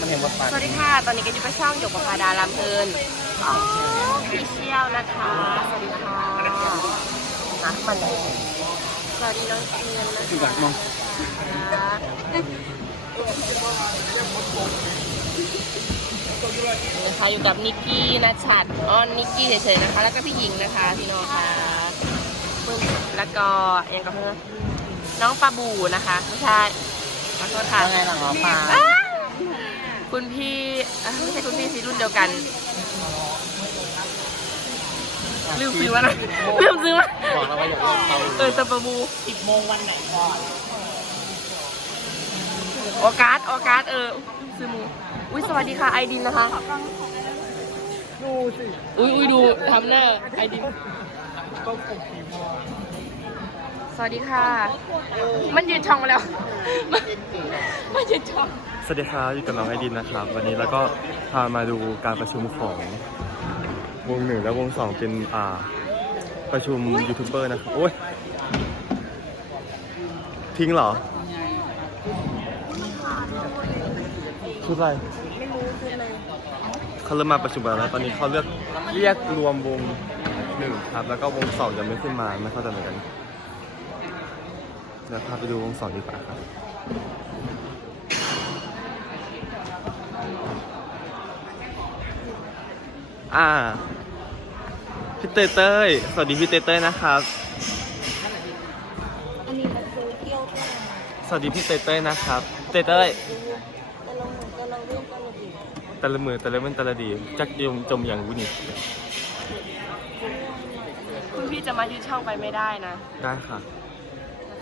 มันเห็นว่าฟันสวัสดีค่ะ ตอนนี้ก็อยู่กับช่องหยกประภาดาลำเพลินอ๋อพีเชียลนะคะ สวัสดีค่ะนักมันเลยสวัสดีน้องเทียนนะคือแบบมองคะนะคะอยู่กับนิกกี้นะชัดอ๋อนิกกี้เฉยๆนะคะ แล้วก็พี่หญิงนะคะพี่น้องค่ะปึ้มแล้วก็เองกับเพื่อนน้องปลาบูนะคะไม่ใช่ขอโทษค่ะยังไงหลังหมอปลาอ้าว คุณพี่อะไม่ใช่คุณพี่สิรุ่นเดียวกันลืมซื้อมานะลืมซื้อมาบอกแล้วว่าอย่าเล่นเขาเออตะปะบูสิบโมงวันไหนก่อนออการ์ดออการ์ดเออซื้อหมูอุ้ยสวัสดีค่ะไอดินนะคะ ดูสิ อุ้ยอุ้ยดูทำหน้าไอดินก็คงผีมอ สวัสดีค่ะ มันยืนช่องมาแล้วมันมันยืนช่อง สวัสดีครับอยู่กับน้องไอดินนะครับ วันนี้แล้วก็พามาดูการประชุมของวงหนึ่งและวงสองเป็นอ่าประชุมยูทูบเบอร์นะครับโอ้ยทิ้งเหรอชุดอะไรไม่รู้คืออะไรเขาเริ่มมาประชุมกันแล้ว ตอนนี้เขาเลือกเรียกรวมวงหนึ่งครับ แล้วก็วงสองยังไม่ขึ้นมาไม่เข้าใจเหมือนกัน เดี๋ยวพาไปดูวงสองดีกว่าครับอ่าพี่เต้ยเต้ยสวัสดีพี่เต้ยเต้ยนะครับ อันนี้มันคือเที่ยวที่สวัสดีพี่เต้ยเต้ยนะครับ เต้ยเต้ยจะลงจะลงเรื่องกันหรือแต่ละมือแต่ละเว้นแต่ละดีจักยมจมอย่างวุ้นี่คุณพี่จะมายืนช่องไปไม่ได้นะ ได้ค่ะ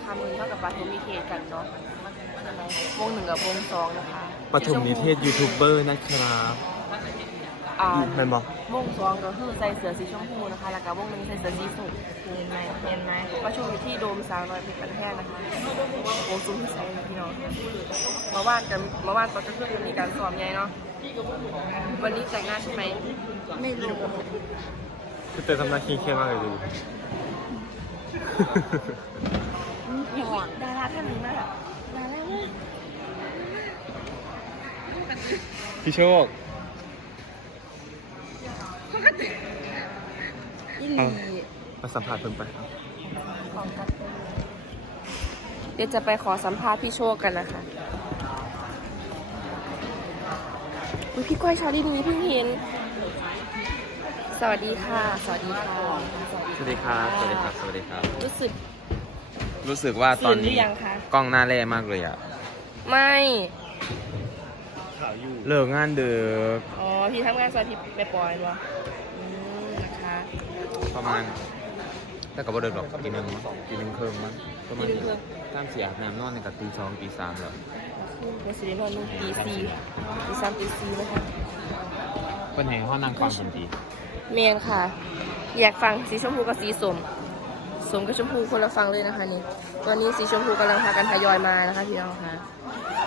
ราคามือเท่ากับปฐมนิเทศกันเนาะใช่ไหมวงหนึ่งกับวงสองนะคะปฐมนิเทศยูทูบเบอร์นะครับอ่าแมนบอกวงสองก็คือใส่เสื้อสีชมพูนะคะแล้วก็วงหนึ่งใส่เสื้อสีส้มเห็นไหมเห็นไหมประชุมอยู่ที่โดมสาวน้อยเพชรบันแท่นะคะวงสูงที่ใส่พี่น้องเมื่อวานกันเมื่อวานตอนกลางคืนมีการซ้อมใหญ่เนาะวันนี้แต่งหน้าใช่ไหมไม่รู้พี่เต้ยทำหน้าเครียดๆมากเลยดู ดาราท่านหนึ่งมากดารามาพี่โชคอีหเอาลีมาสัมผัสเพิ่มไปครับของกันเดี๋ยวจะไปขอสัมภาษณ์พี่โชคกันนะคะ อุ้ยพี่ก้อยชาลีนีเพิ่งเห็น สวัสดีค่ะ สวัสดีค่ะ สวัสดีครับ สวัสดีครับ สวัสดีครับ รู้สึก รู้สึกว่าตอนตื่นหรืนี้อยังคะกล้องหน้าแร่มากเลยอะไม่ข่าวอยู่เลิกงานดึกอ๋อ พี่ทำงานสวัสดีไปปล่อยวะอืมนะคะ ประมาณแต่ก็บ่เดิกหรอกปีหนึ่งปีหนึ่งครึ่งมั้งประมาณปีหนึ่งครึ่งตามเสียอาบน้ำนอนในกับตีสองตีสามแล้ววสิรินทร์นุ่งตีสี่ตีสามตีสี่นะคะเป็นแห่งห้องนั่งฟังทันทีเมนค่ะ อยากฟังสีชมพูกับสีส้มส มกับชมพูคนละฟังเลยนะคะนี่ ตอนนี้สีชมพูกำลังพากันทยอยมานะคะพี่น้องค่ะ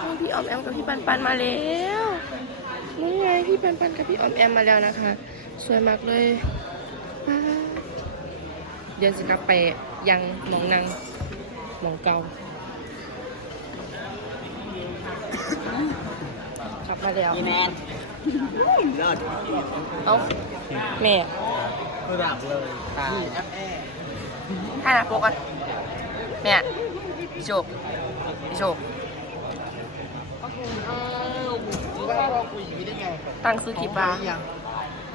นี่พี่ออมแอมกับพี่ปันปันมาแล้วนี่ไงพี่ปันปันกับพี่ออมแอมมาแล้วนะคะ สวยมากเลยว้าวเดี๋ยวสิกลับไปยังหมองนางหมองเก่ากลับมาแล้วอีแนนเลิศเอ้าแม่คือดับเลยตายแอปแอ ให้นะโปกันแม่พี่โชคพี่โชครู้ว่าเราคุยอย่างนี้ได้ไงตั้งซื้อคลิปมายัง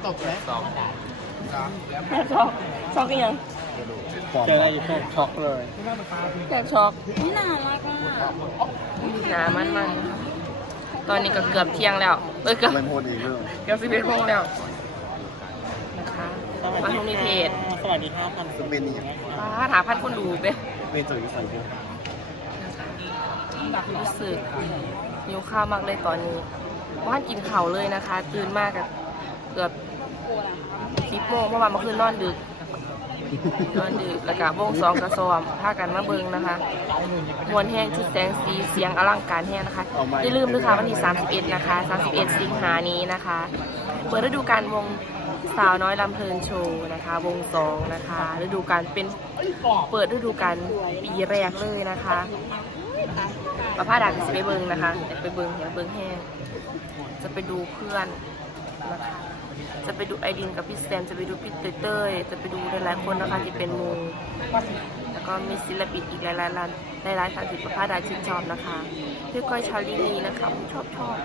ตกแล้วสองสามแล้วแทบช็อกช็อกกันยังเจออะไรอยู่ช็อกเลยแทบช็อกนี่หนามันมัน ตอนนี้ก็เกือบเที่ยงแล้วเอ้ยเกือบไม่พูดอีกเรื่องเกือบสิบเอ็ดโมงแล้ว นะคะมาทุกนิเทศสวัสดีครับพันคือเป็นอย่างป้าถามพันคนดูเด้เป็นจุ๋ยใส่ด้วยรู้สึกหิวข้าวมากเลยตอนนี้ว่านกินข้าวเลยนะคะ ตื่นมากกับเกือบสิบโมงเมื่อวานเมื่อคืนนอนดึกนอนดึกแล้วก็วงสองกระซอมพากันมาเบิงนะคะมวนแห้งชุดแสงสีเสียงอลังการแห้งนะคะอย่าลืมด้วยค่ะวันที่ 31 นะคะ 31 สิงหานี้นะคะ เปิดฤดูกาลวง สาวน้อยลำเพลินโชว์นะคะ วงสองนะคะฤดูกาลเป็นเปิดฤดูกาลปีแรกเลยนะคะประพาดักจะไปเบิงนะคะอยากไปเบิงอยากเบิงแห้งจะไปดูเพื่อนนะคะจะไปดูไอดินกับพี่แซมจะไปดูพี่เต้ยเตยจะไปดูหลายๆคนนะคะที่เป็นมู ก็มีศิลปินอีกหลายๆร้านหลายๆท่านที่ประภาดาชื่นชอบนะคะพี่ก้อยชาลีนีนะคะชอบชอบ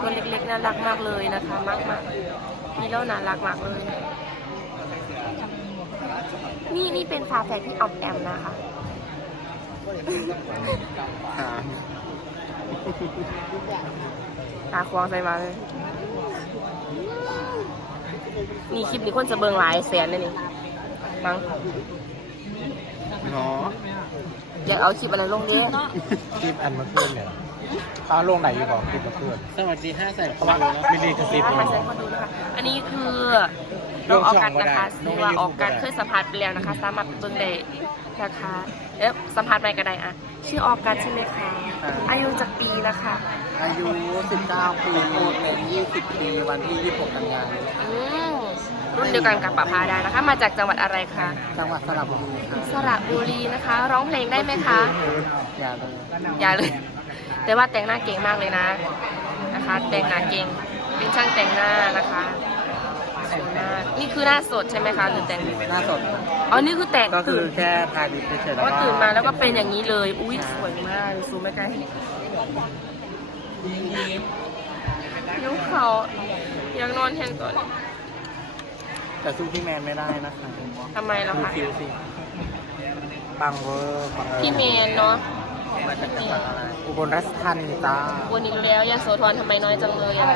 ตัวเล็กๆน่ารักมากเลยนะคะ มากมากๆนี่แล้วน่ารักมากเลย นี่นี่เป็นฝาแฝดที่ออมแอมนะคะตาควงใส่มาเลยนี่คลิปนี้คนจะเบิงหลายแสนเลยนี่มั้ง เนาะอยากเอาคลิปอะไรลงเนี้ยคลิปอันเมาขึ้นเนี่ยเขาลงไหนอยู่บอกคลิปเมาขึ้นสวัสดีห้าแสนคนไม่ดีกระซิบถ้าใครคนดูนะคะอันนี้คือน้องออกัสนะคะซึ่งว่าออกัสเคยสัมผัสไปแล้วนะคะ สามารถเบิ่งได้นะคะเอ๊ะสัมผัสไปก็ได้อะชื่อออกัสใช่ไหมคะอายุจากปีนะคะ อายุ 19 ปีโอเป็น20 ปีวันที่ 26 กันยายนอืม รุ่นเดียวกันกับปะพาดานะคะ มาจากจังหวัดอะไรคะ จังหวัดสระบุรีครับสระบุรีนะคะ ร้องเพลงได้ไหมคะ อย่าเลยอย่าเลย แต่ว่าแต่งหน้าเก่งมากเลยนะ นะคะ แต่งหน้าเก่ง เป็นช่างแต่งหน้านะคะสวยมากนี่คือหน้าสดใช่ไหมคะ หรือแต่ง หน้าสด อ๋อ นี่คือแต่งก็คือตื่นแค่ทาดิบเฉยๆแล้วว่าก็ตื่นมาแล้วก็เป็นอย่างนี้เลย อุ้ยสวยมากซูมไม่ไกลยุคเขาอยากนอนแทนก่อน แต่สู้พี่แมนไม่ได้นะคะทำไมล่ะดูคะคิวสิปังเวอร์ปังเออพี่เมนเนาะมาจากจังหวัดอะไรอุบลราชธานีจ้าวันนี้รู้แล้วยาโสธรทำไมน้อยจังเลยอะ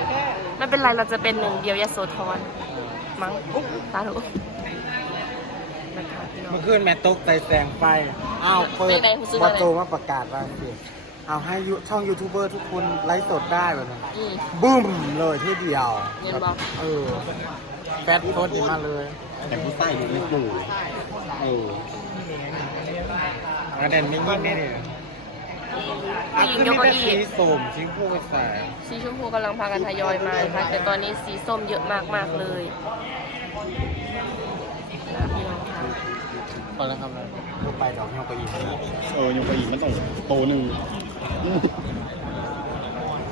ไม่เป็นไรเราจะเป็นหนึ่งเดียวยาโสธรมั้งตาถูนะคะพี่น้อง เมื่อคืนแม่ตกใจแสงไฟอ้าวเปิดเป็นไงคุณซื้อวัมาดเลยโตมาประกาศว่าสิเอาให้ยูช่องยูทูบเบอร์ทุกคนไลฟ์สดได้แบบนั้นอืม บึ้มเลยที่เดียวเงินบอก เออ แฟตโพสต์ดีมากเลย แต่ผู้ใส่ดูไม่ดูเออประเด็นไม่ยิ่งแน่เลยผู้หญิงยกเก้าอี้สีส้มสีผู้ใส่สีชมพูกำลังพากันทยอยมานะคะแต่ตอนนี้สีส้มเยอะมากๆเลยนะพี่น้องค่ะตอนนั้นทำอะไรลูกไปดอกเงาไปอีกเออยังไปอีกมันต้องโตหนึ่ง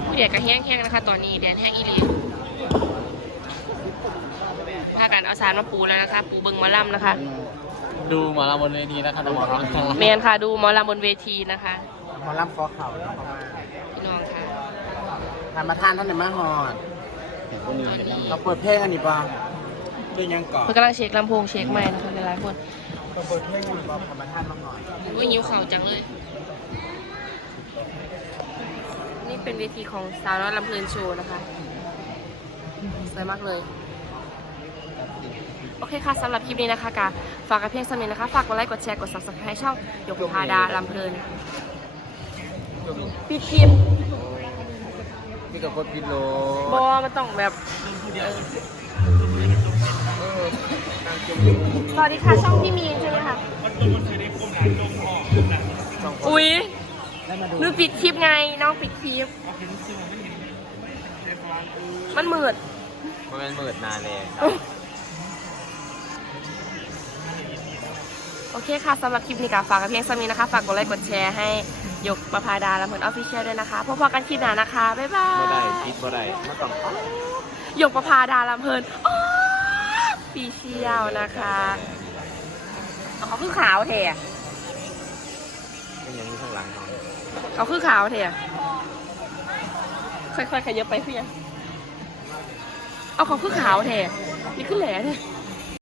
ผู้ใหญ่ก็แห้งๆนะคะ ตอนนี้แดนแห้งอีหลี พากันเอาสารมาปูแล้วนะคะ ปูเบิงหมอลำนะคะ ดูหมอลำบนเวทีนะคะดูหมอลำเมนค่ะดูหมอลำบนเวทีนะคะหมอลำคอเข่าแล้วเขามาพี่น้องค่ะทานมาทานท่านไหนมาหอดคนหนึ่งเห็นน้ำเราเปิดเพลงกันดีป่ะเพลงยังก่อนเพื่อนกำลังเช็คลำโพงเช็คไม้นะคะหลายๆคนเราเปิดเพลงกันดีป่ะทานมาทานมาหอดอุ้ยยิ้วเข่าจังเลย นี่เป็นเวทีของสาวน้อยลำเพลินโชว์นะคะสวยมากเลย โอเคค่ะสำหรับคลิปนี้นะคะกาฝากกับเพียงสมินนะคะ ฝากกดไลค์กดแชร์กด subscribe ให้ช่องหยกพาดาลำเพลินปิดคลิปนี่กับคนพิโลบอมันต้องแบบเออสวัสดีค่ะช่องพี่มีนใช่ไหมคะอุ๊ยได้มาดูหนูปิดคลิปไงน้องปิดคลิป มันมืดมันเป็นหมื่นนานเลย โอเคค่ะสำหรับคลิปนี้ก็ฝากกับเพียงสามีนะคะ ฝากกดไลค์กดแชร์ให้ยกประพาดาและเพื่อนออฟฟิเชียลด้วยนะคะพบกันคลิปหน้านะคะ บ๊ายบายบ่ได้คิดบ่ได้มาต้องหยกประพาดาลำเพลินออฟฟิเชียลนะคะเอาเขาคือขาวเทอะเป็นอย่างนี้ข้างหลังเขาเขาคือขาวเทอะค่อยๆขยับไปเพื่อเอาเขาคือขาวเทอะนี่คือแหล่เทอะ